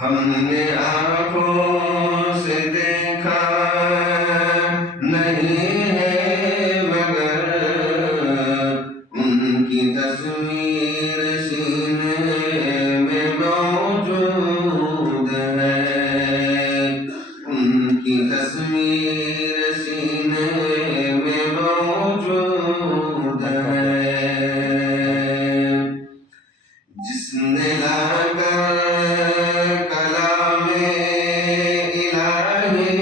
ہم نے آنکھوں سے دیکھا نہیں ہے مگر ان کی تصویر سینے میں موجود ہے، ان کی تصویر سینے میں موجود ہے، جس نے لا کر کلام الہی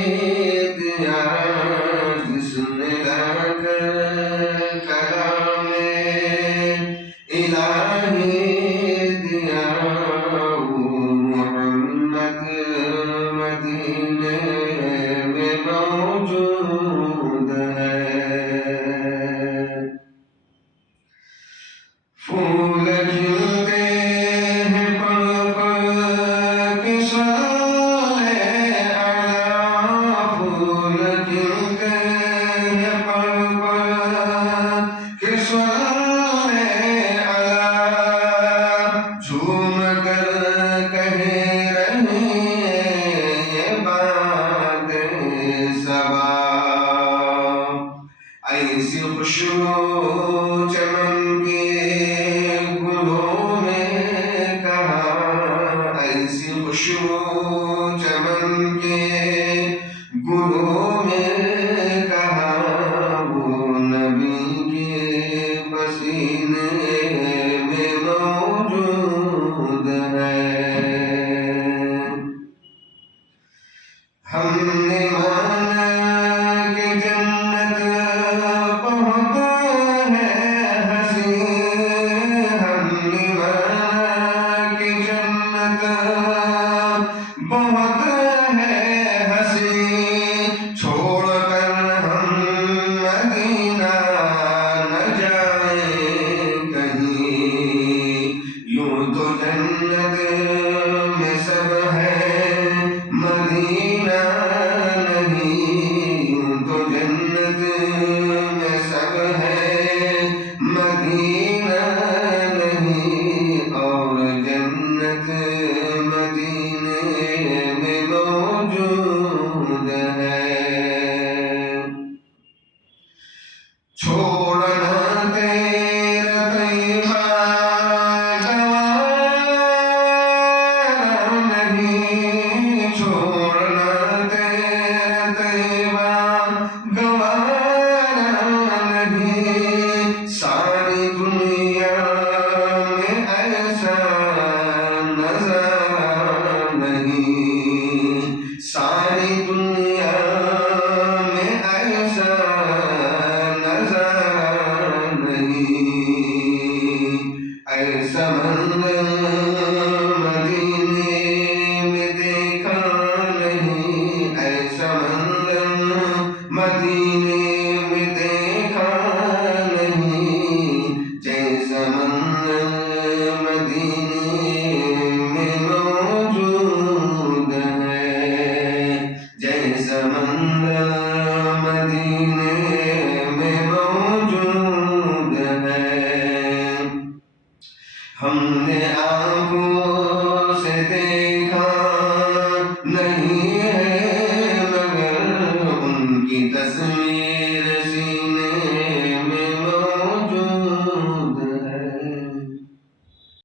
دیا، جس نے لا کر کلام الہی دیا، وہ محمد مدینے میں موجود ہے۔ پھول کھلتے ہیں پڑھ پڑھ کے صلی علی، پھول کھلتے ہیں پڑھ پڑھ کے صلی علی، جھوم کر کہہ رہے یہ بات صبا، ایسی خوشبو چمن کے گلوں میں کہاں، ایسی خوشبو چمن کے گلوں میں کہاں، وہ نبی کے پسینے میں موجود ہے۔ ہم نے مانا کہ جنت بہت ہے حسین، ہم نے مانا کہ جنت بہت ہے حسین، چھوڑ کر ہم مدینہ نہ جائیں کہیں، یوں تو جنت میں سب ہے مدینہ نہیں، یوں تو جنت میں سب ہے مدینہ نہیں، اور جنت مدینے میں موجود ہے۔ چھوڑنا تیرا طیبہ گوارا نہیں، چھوڑنا تیرا طیبہ گوارا نہیں، ساری دنیا میں ایسا نظارہ نہیں، ساری دنیا میں ایسا نظارہ نہیں، ایسا منظر مدینے میں دیکھا نہیں، ایسا منظر مدینے میں دیکھا نہیں، جیسا منظر مدینے میں موجود ہے، جیسا منظر مدینے میں موجود ہے۔ ہم نے آنکھوں سے دیکھا